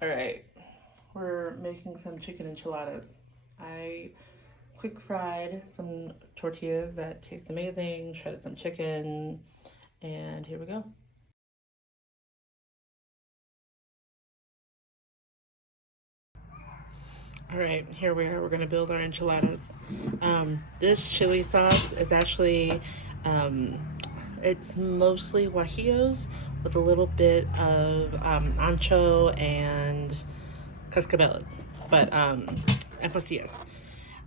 All right, we're making some chicken enchiladas. I quick fried some tortillas that taste amazing, shredded some chicken, and here we go. All right, here we are. We're gonna build our enchiladas. This chili sauce is actually, um, it's mostly guajillos with a little bit of ancho and cascabeles, but and pasillas.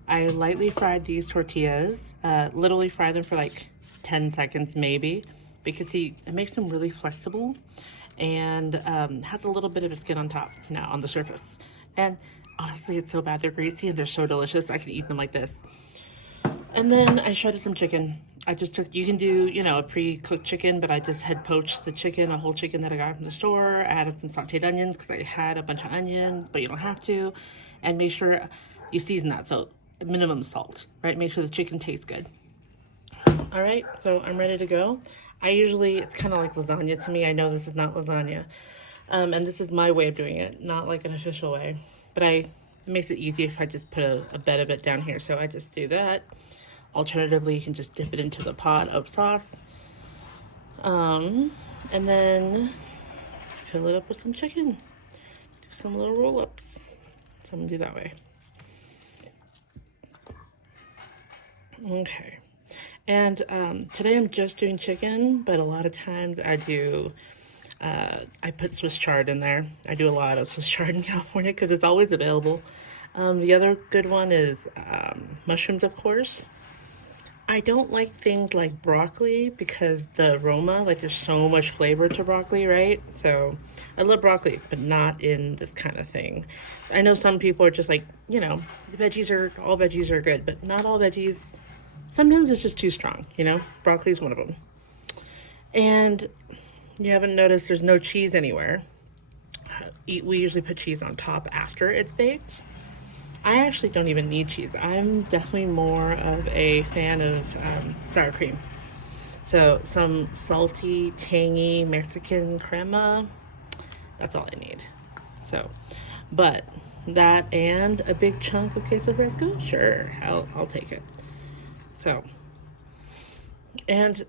I lightly fried these tortillas, literally fry them for like 10 seconds maybe, because it makes them really flexible and has a little bit of a skin on top now on the surface. And honestly, it's so bad they're greasy and they're so delicious. I could eat them like this. And then I shredded some chicken. I just took, you can do, a pre-cooked chicken, but I just had poached the chicken, a whole chicken that I got from the store, added some sauteed onions because I had a bunch of onions, but you don't have to. And make sure you season that, so minimum salt, right? Make sure the chicken tastes good. All right, so I'm ready to go. It's kind of like lasagna to me. I know this is not lasagna. And this is my way of doing it, not like an official way. But it makes it easy if I just put a bed of it down here. So I just do that. Alternatively, you can just dip it into the pot of sauce. And then fill it up with some chicken. Do some little roll-ups. So I'm gonna do that way. Okay. And today I'm just doing chicken, but a lot of times I put Swiss chard in there. I do a lot of Swiss chard in California because it's always available. The other good one is mushrooms, of course. I don't like things like broccoli because the aroma, like there's so much flavor to broccoli, right? So I love broccoli, but not in this kind of thing. I know some people are just like, all veggies are good, but not all veggies. Sometimes it's just too strong, Broccoli is one of them. And you haven't noticed there's no cheese anywhere. We usually put cheese on top after it's baked. I actually don't even need cheese. I'm definitely more of a fan of sour cream. So some salty, tangy Mexican crema, that's all I need. So, but that and a big chunk of queso fresco, sure, I'll take it. So, and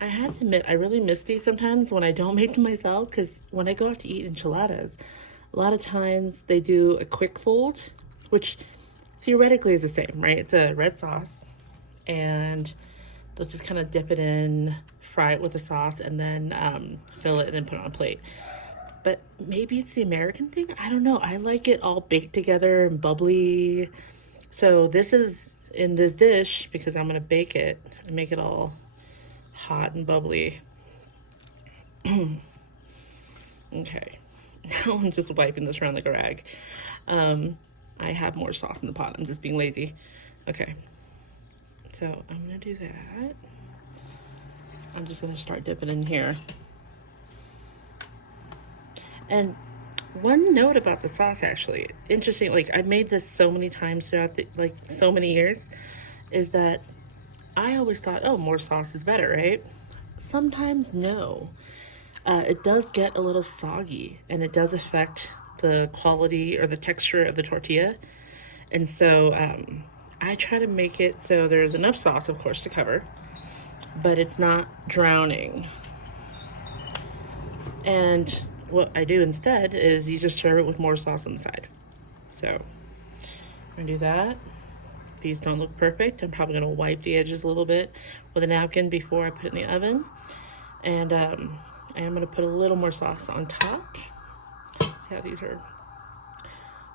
I had to admit, I really miss these sometimes when I don't make them myself, because when I go out to eat enchiladas, a lot of times they do a quick fold, which theoretically is the same, right? It's a red sauce, and they'll just kind of dip it in, fry it with the sauce, and then fill it and then put it on a plate. But maybe it's the American thing. I don't know. I like it all baked together and bubbly. So this is in this dish because I'm going to bake it and make it all hot and bubbly. Okay. Now I'm just wiping this around like a rag. I have more sauce in the pot. I'm just being lazy. Okay. So I'm going to do that. I'm just going to start dipping in here. And one note about the sauce, actually, interesting, like I've made this so many times throughout so many years, is that I always thought, oh, more sauce is better, right? Sometimes no. It does get a little soggy and it does affect the quality or the texture of the tortilla. And so I try to make it so there's enough sauce, of course, to cover, but it's not drowning. And what I do instead is you just serve it with more sauce on the side. So I'm gonna do that. These don't look perfect. I'm probably gonna wipe the edges a little bit with a napkin before I put it in the oven. And I am gonna put a little more sauce on top. See how these are.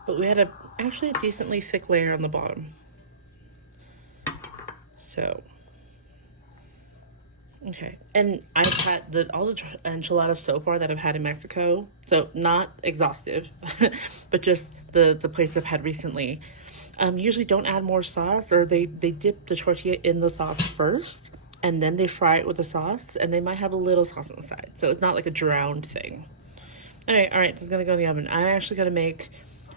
But we had actually a decently thick layer on the bottom. So, okay. And I've had all the enchiladas so far that I've had in Mexico. So not exhaustive, but just the place I've had recently. Usually don't add more sauce, or they dip the tortilla in the sauce first and then they fry it with the sauce, and they might have a little sauce on the side. So it's not like a drowned thing. Anyway, all right, this is gonna go in the oven. I actually gotta make,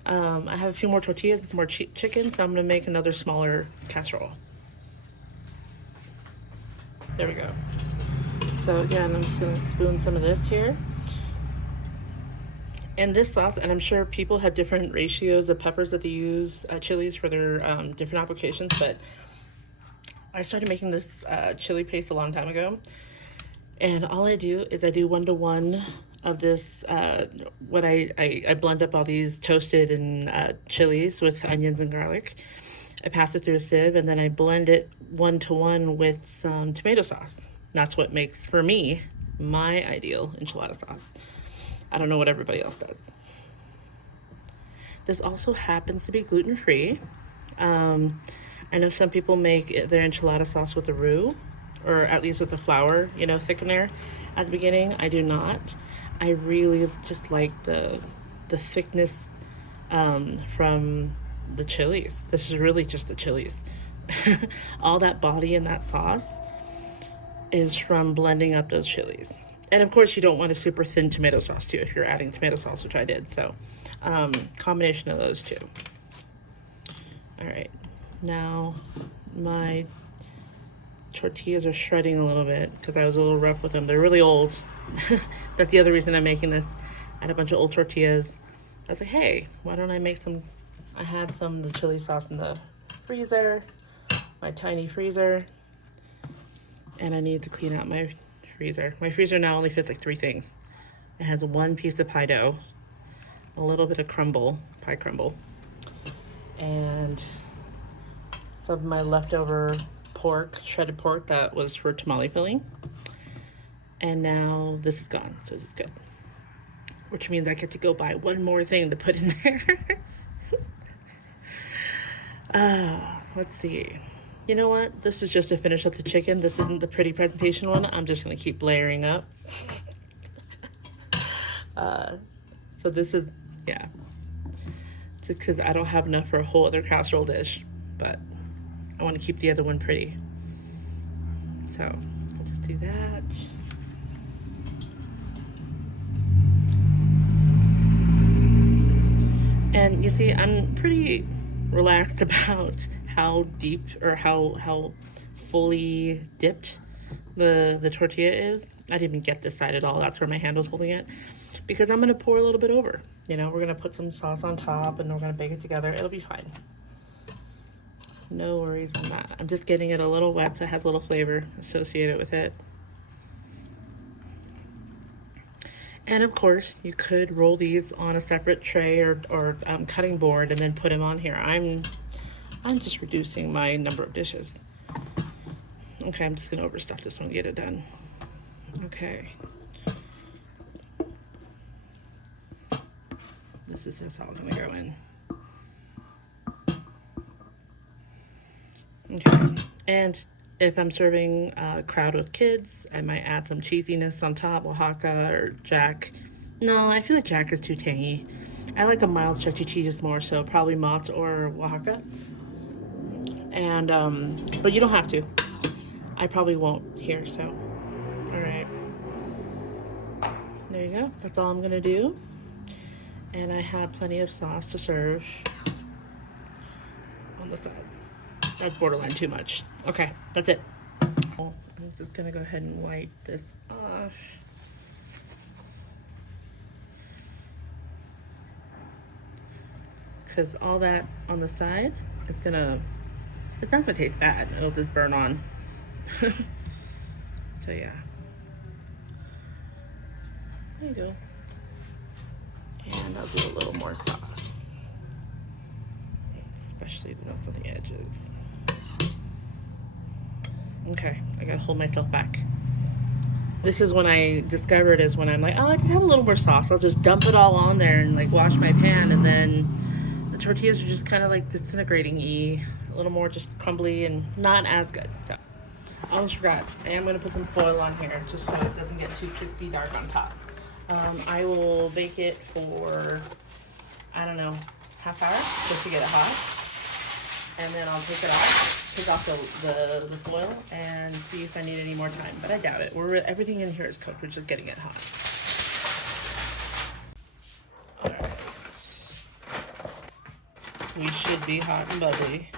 I have a few more tortillas and some more chicken, so I'm gonna make another smaller casserole. There we go. So again, I'm just gonna spoon some of this here. And this sauce, and I'm sure people have different ratios of peppers that they use, chilies for their different applications, but I started making this chili paste a long time ago. And all I do is I do 1-to-1 of this, what I blend up all these toasted and chilies with onions and garlic. I pass it through a sieve and then I blend it 1-to-1 with some tomato sauce. That's what makes, for me, my ideal enchilada sauce. I don't know what everybody else does. This also happens to be gluten-free. I know some people make their enchilada sauce with a roux, or at least with the flour, you know, thickener at the beginning. I do not. I really just like the thickness from the chilies. This is really just the chilies. All that body in that sauce is from blending up those chilies. And of course, you don't want a super thin tomato sauce too if you're adding tomato sauce, which I did. So, combination of those two. All right, now my tortillas are shredding a little bit because I was a little rough with them. They're really old. That's the other reason I'm making this. I had a bunch of old tortillas. I was like, hey, why don't I make some? I had some of the chili sauce in the freezer, my tiny freezer, and I need to clean out my freezer. My freezer now only fits like 3 things. It has 1 piece of pie dough, a little bit of pie crumble, and some of my leftover shredded pork that was for tamale filling. And now this is gone, so it's good. Which means I get to go buy 1 more thing to put in there. Let's see. You know what? This is just to finish up the chicken. This isn't the pretty presentation one. I'm just gonna keep layering up. So this is, yeah. Just because I don't have enough for a whole other casserole dish, but I want to keep the other one pretty. So I'll just do that. And you see, I'm pretty relaxed about how deep or how fully dipped the tortilla is. I didn't even get this side at all. That's where my hand was holding it. Because I'm gonna pour a little bit over. You know, we're gonna put some sauce on top and we're gonna bake it together. It'll be fine. No worries on that. I'm just getting it a little wet so it has a little flavor associated with it. And of course, you could roll these on a separate tray or cutting board and then put them on here. I'm just reducing my number of dishes. Okay, I'm just gonna overstuff this one to get it done. Okay. This is just all gonna go in. Okay, and if I'm serving a crowd of kids, I might add some cheesiness on top, Oaxaca or Jack. No, I feel like Jack is too tangy. I like a mild stretchy cheese more, so probably Mott's or Oaxaca. And, but you don't have to. I probably won't here, so. All right. There you go. That's all I'm gonna do. And I have plenty of sauce to serve on the side. That's borderline too much. Okay, that's it. I'm just gonna go ahead and wipe this off. Because all that on the side is it's not gonna taste bad. It'll just burn on. So yeah. There you go. And I'll do a little more sauce, especially the ones on the edges. Okay, I gotta hold myself back. This is when I discovered is when I'm like, oh, I just have a little more sauce. I'll just dump it all on there and like wash my pan, and then the tortillas are just kind of like disintegrating-y, a little more just crumbly and not as good. So I almost forgot. I am gonna put some foil on here just so it doesn't get too crispy dark on top. I will bake it for, I don't know, half hour just to get it hot. And then I'll take it off, take off the foil and see if I need any more time. But I doubt it. Everything in here is cooked. We're just getting it hot. All right. We should be hot and bubbly.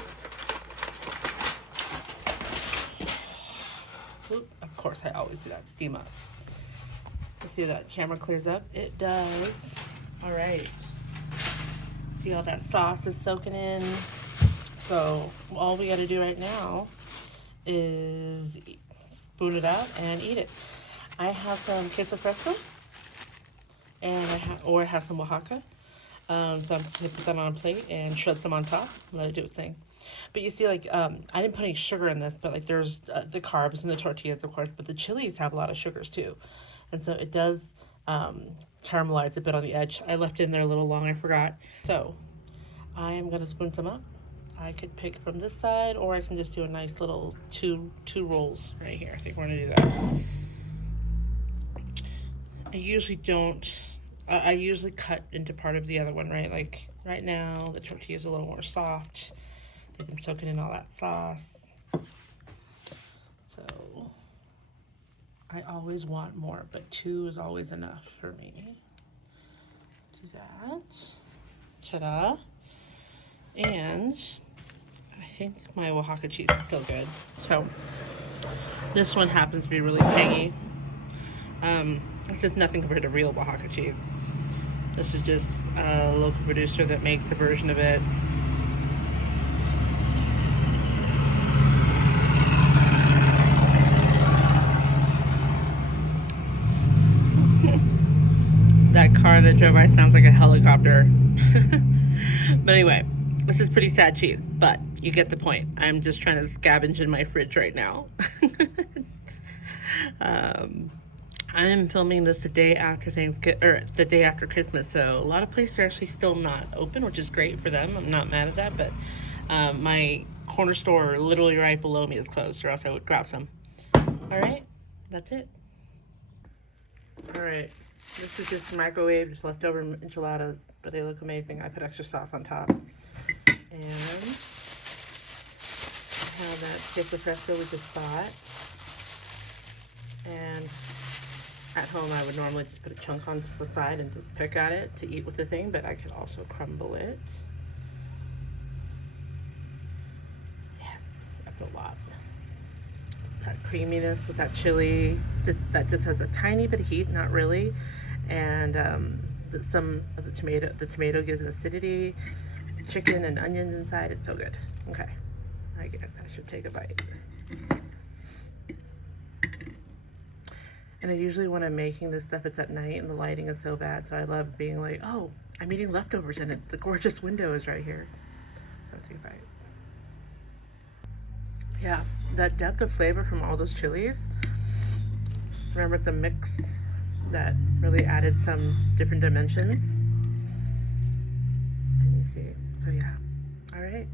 Oop, of course, I always do that. Steam up. Let's see if that camera clears up. It does. All right. See how that sauce is soaking in? So all we got to do right now is spoon it out and eat it. I have some queso fresco, and I have some Oaxaca. So I'm just gonna put that on a plate and shred some on top. Let it do its thing. But you see, like, I didn't put any sugar in this, but like there's the carbs and the tortillas, of course, but the chilies have a lot of sugars too, and so it does caramelize a bit on the edge. I left it in there a little long, I forgot. So I am gonna spoon some up. I could pick from this side, or I can just do a nice little two rolls right here. I think we're gonna do that. I usually don't. I usually cut into part of the other one, right? Like right now, the tortilla's a little more soft. They've been soaking in all that sauce. So I always want more, but 2 is always enough for me. Do that. Ta-da. And I think my Oaxaca cheese is still good. So this one happens to be really tangy. This is nothing compared to real Oaxaca cheese. This is just a local producer that makes a version of it. That car that drove by sounds like a helicopter. But anyway, this is pretty sad cheese, but you get the point. I'm just trying to scavenge in my fridge right now. I am filming this the day after the day after Christmas, so a lot of places are actually still not open, which is great for them. I'm not mad at that, but my corner store literally right below me is closed, or else I would grab some. All right, that's it. All right, this is just microwaved leftover enchiladas, but they look amazing. I put extra sauce on top, and I have that queso fresco we just bought, and at home, I would normally just put a chunk on the side and just pick at it to eat with the thing, but I could also crumble it. Yes, I put a lot. That creaminess with that chili, that just has a tiny bit of heat, not really, and some of the tomato gives it acidity. Chicken and onions inside, it's so good. Okay, I guess I should take a bite. And I usually, when I'm making this stuff, it's at night and the lighting is so bad, so I love being like, oh, I'm eating leftovers and the gorgeous window is right here. So I'll take a bite. Yeah, that depth of flavor from all those chilies. Remember, it's a mix that really added some different dimensions. And you see, so yeah. All right.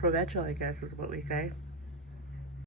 Provecho, I guess, is what we say.